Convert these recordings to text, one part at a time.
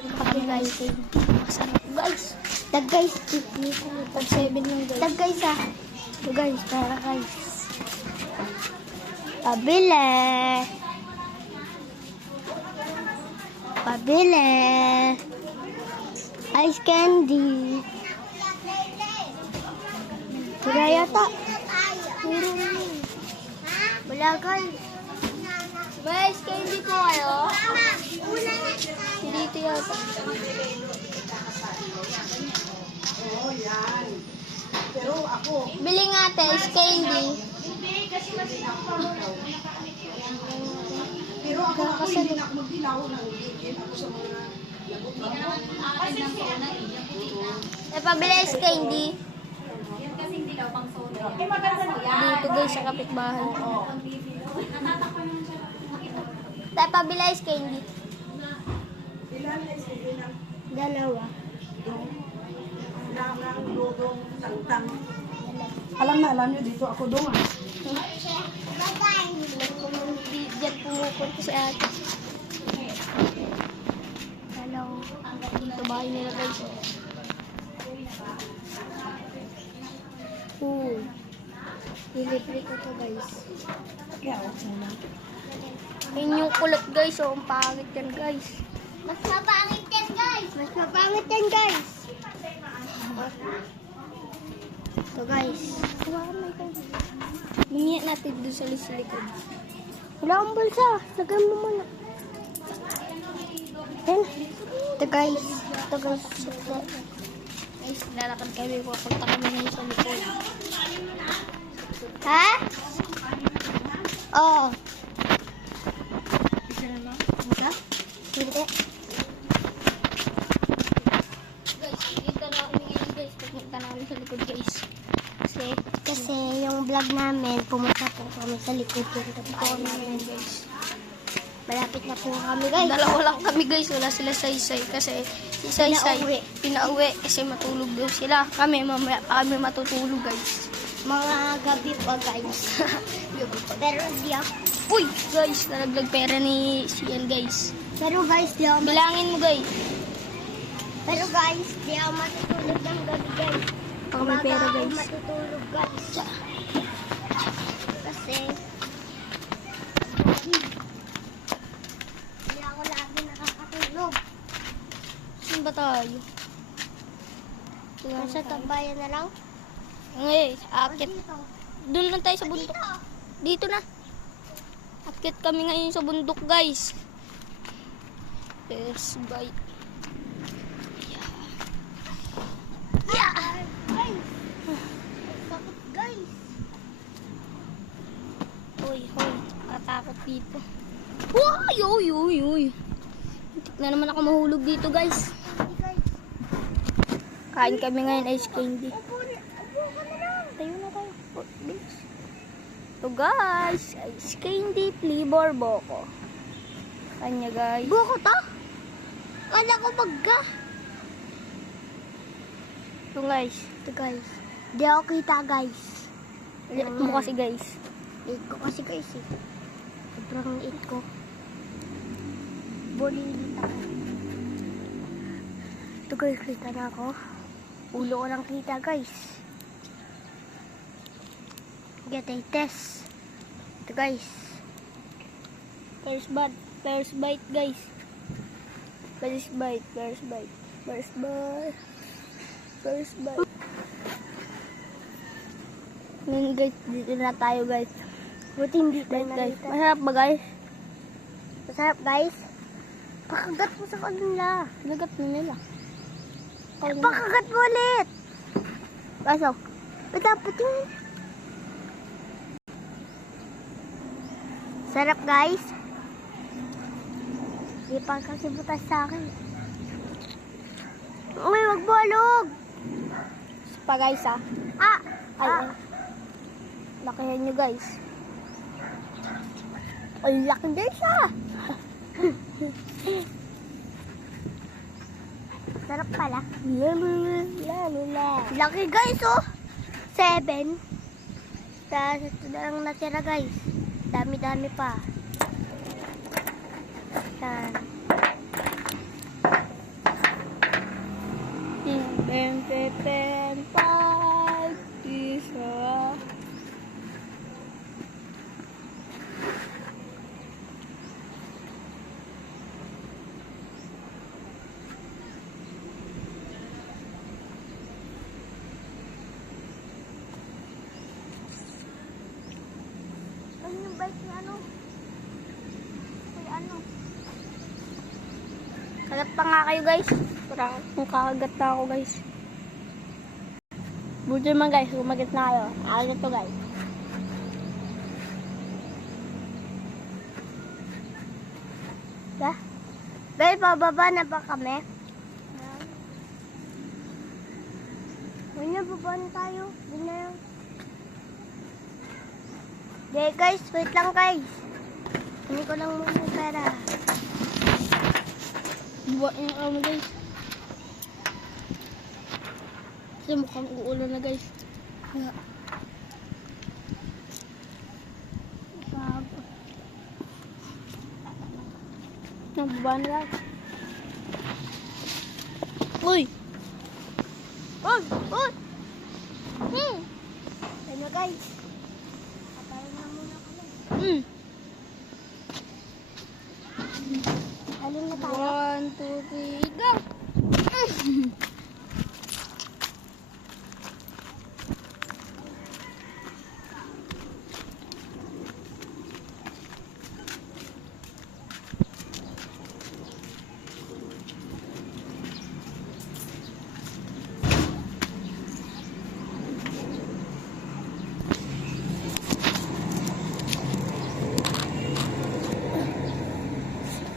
Meron pa kami guys. Masarap guys. Tag guys. Tag 7 yung guys. Tag guys ah. Ito guys, para guys. Pabili. Pabili. Ice candy. Wala yata. Wala guys. May ice candy po kayo? Dito yata. Oo, yan. Pero ako, Bili nga ate, ice candy. pero ako hindi na ako magdilaw ng gigil ako sa mga lagot lang. Eh, pabili ice candy. Dito guys, sa kapitbahay. Tayo pabili ice candy. Ilan na sila ng Dalawa. langang, dodong, tangtang. Alam nyo dito ako dong ah. Diyan pumupunta si ate. Hello. Dito bahay nila guys. Delivery ko to guys. Kaya ako na. Yun yung kulot guys. Oh, ang pangit yan guys. Mas mapangit yan guys. Mas mapangit yan guys. Ito guys. Mingiyak natin doon sa likod. Wala akong bulsa. Lagay mo muna. Yan. Ito guys. Ito guys. Guys, lalakad kami. Pupunta kami ngayon sa likod. Ha? Oo. Isa na lang? Isa? Hindi. Guys, dito na kami ngayon guys. Pupunta na kami sa likod guys. Kasi yung vlog namin, pumunta po kami sa likod yung tapos namin guys. Malapit na po kami guys. Dalawa lang kami guys, wala sila saysay kasi si saysay pinauwi kasi matulog daw sila. Kami mamaya pa kami matutulog guys. Mga gabi pa guys. Pero di ako. Uy guys, nalaglag pera ni Sian guys. Pero guys, di ako bilangin mo guys. Pero guys, di ako matutulog ng gabi guys. Pag may pera guys. Matutulog guys. Kasi hindi ako lagi nakakatulog. Saan ba tayo? Sa tambayan na lang? Ngayon, akit. Doon lang tayo sa bundok. Dito na. Akit kami ngayon sa bundok guys. First bite. Yeah. Guys. Hoy, nakatakot dito. Uy. Hindi na naman ako mahulog dito, guys. Kain kami ngayon ice candy. Tayo na tayo. So, guys, ice candy flavor boko. Kanya, guys. Boko to? Kala ko bagga. Ito guys. Di ako kita guys. Liit mo kasi guys. Liit ko kasi guys eh. Sobrang liit ko. Bulilit ako. Ito guys, kita na ako. Ulo ko lang kita guys. Get a test. Ito guys. First bite guys. First bite. Ngayon guys, dito na tayo guys. Buti hindi tayo guys. Masarap ba guys? Masarap guys? Pakagat mo sa kanila. Nagat mo nila. Pakagat mo ulit! Pasok. Patapot yun. Sarap guys. Hindi pa kasi butas sa akin. Uy, wag bolog! Pa guys ah. Ay. Lakihan nyo guys. Ay, laki guys ah. Sarap pala. Laki guys oh. 7. Tapos ito na lang natira guys. Dami-dami pa. Yan. 10, 5, isa. Ano yung bike ni ano? Kuya ano? Kagat pa nga kayo guys. Parang kakagat na ako guys. Buti naman guys, umagat na kayo. Akin to guys. Yeah? Guys, pababa na ba kami? Huwag na, baba na tayo. Huwag na yun. Okay guys, wait lang guys. Hindi ko lang muna yung pera. Buwa yung arm guys. Kasi mukhang uulo na guys. Bago. Nababa na guys. Uy! Uy! Uy! Ano guys? Paparin na muna kami. Alin na tayo? 1, 2, 3, go!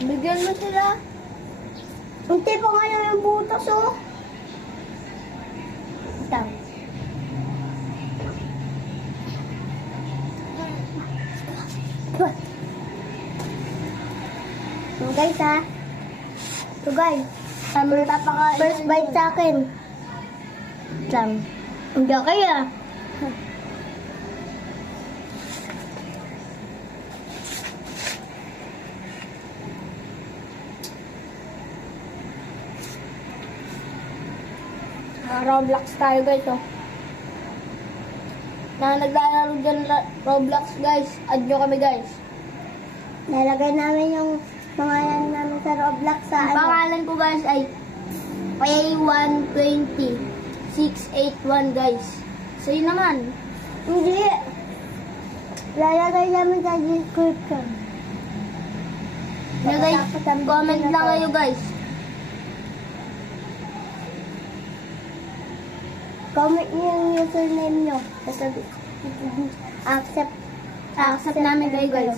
Bigyan mo sila. Unti pa nga lang yung butas, oh. Ito. Ito guys, ha. Ito guys. First bite sa akin. Ito. Hindi kaya. Roblox tayo guys, oh. Na naglalaro dyan Roblox guys. Add nyo kami guys. Nalagay namin yung pangalan namin sa Roblox sa ano. Pangalan ko guys ay Pay120681 guys. So yun naman. Hindi. Lalagay namin sa description. Comment lang kayo guys. Comment niyo yung username nyo. Accept namin kayo guys.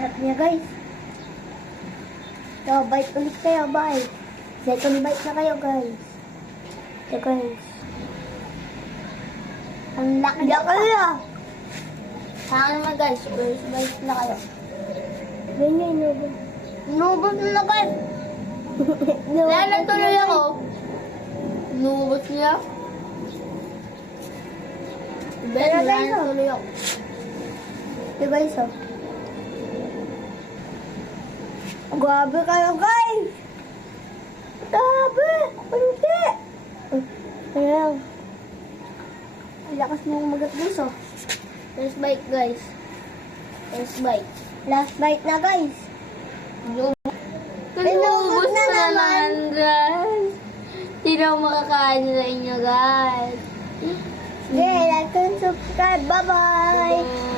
Sarap niya guys. So, bite ulit kayo, bye. Second bite na kayo guys. So guys. Ang laki na kayo. Sa akin naman guys, first bite na kayo. Ganyan, inubos. Inubos na guys. Lalang tuloy ako. Inubos niya. Lalang tuloy ako. So guys, oh. Grabe kayo, guys! Grabe! Hindi! Ayan. Ang lakas mong magat guys, oh. First bite, guys. First bite. Last bite na, guys. Tinubos na naman, guys. Hindi na ako makakain sa inyo, guys. Okay, like and subscribe. Bye-bye!